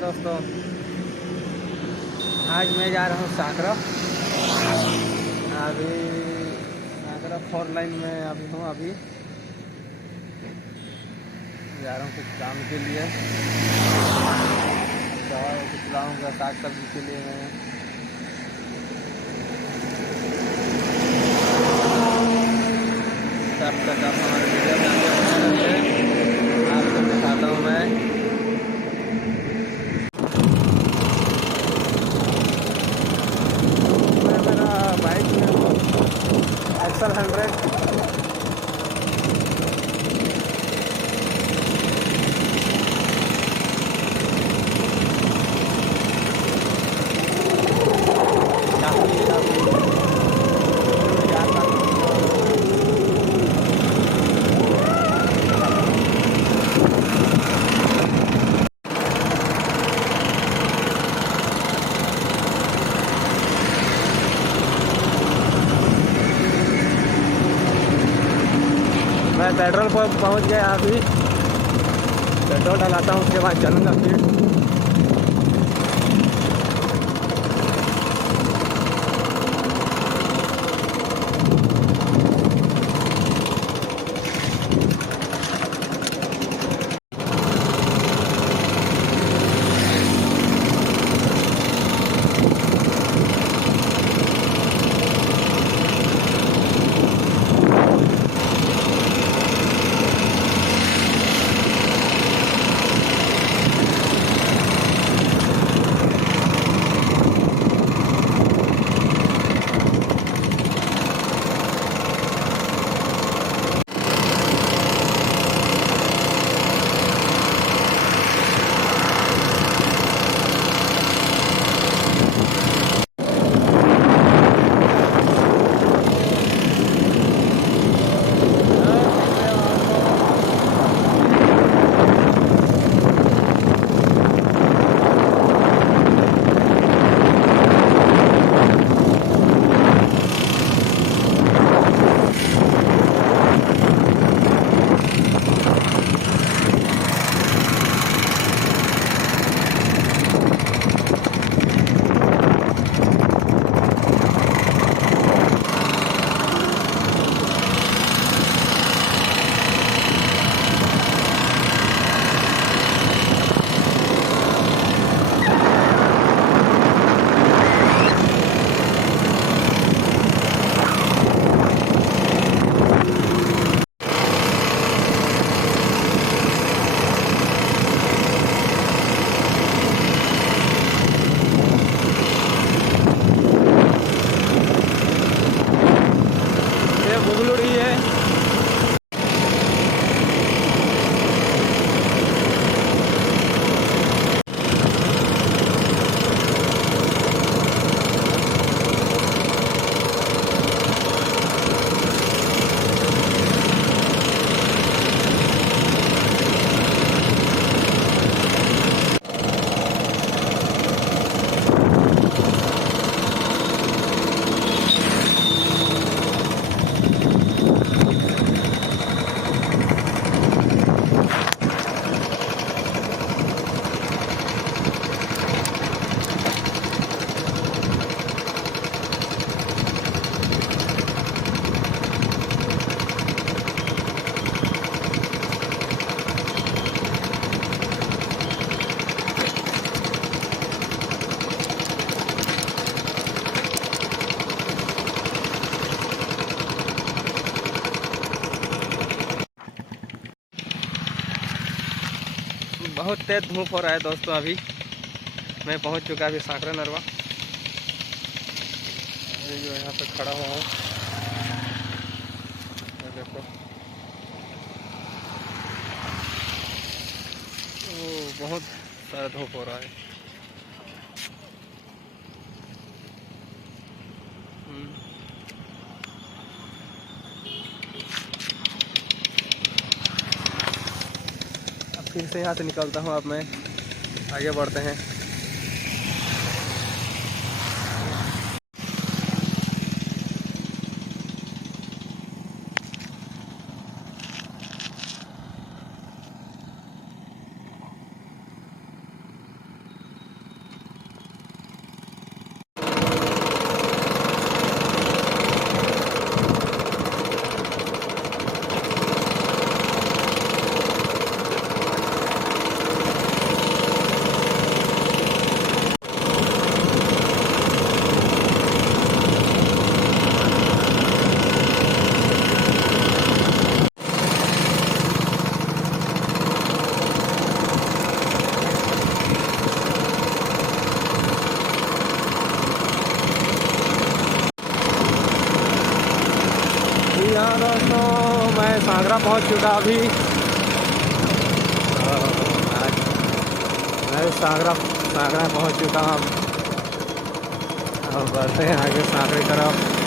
दोस्तों, आज मैं जा रहा हूँ साकरा। अभी साकरा 4 लाइन में अभी जा रहा हूँ कुछ काम के लिए। दवा कुछ लाऊँगा साग सब्जी के लिए। मैं तब तक आप हमारे वीडियो में आगे बढ़ते रहते, आपको दिखाता हूँ मैं। मेरा बाइक में एक्सल 100 मैं पेट्रोल पंप पहुंच गया। अभी पेट्रोल डलाता हूँ, उसके बाद चलूँगा फिर। बुगलुड़ी है। बहुत तेज धूप हो रहा है दोस्तों। अभी मैं पहुंच चुका अभी साकरा नरवा। अभी जो यहाँ पे खड़ा हुआ हूँ, देखो बहुत सारा धूप हो रहा है। अब फिर से यहाँ से निकलता हूँ। अब मैं आगे बढ़ते हैं। पहुंच चुका अभी। मैं सागरा पहुंच चुका हूँ। अब बढ़ते हैं आगे सागरे तरफ।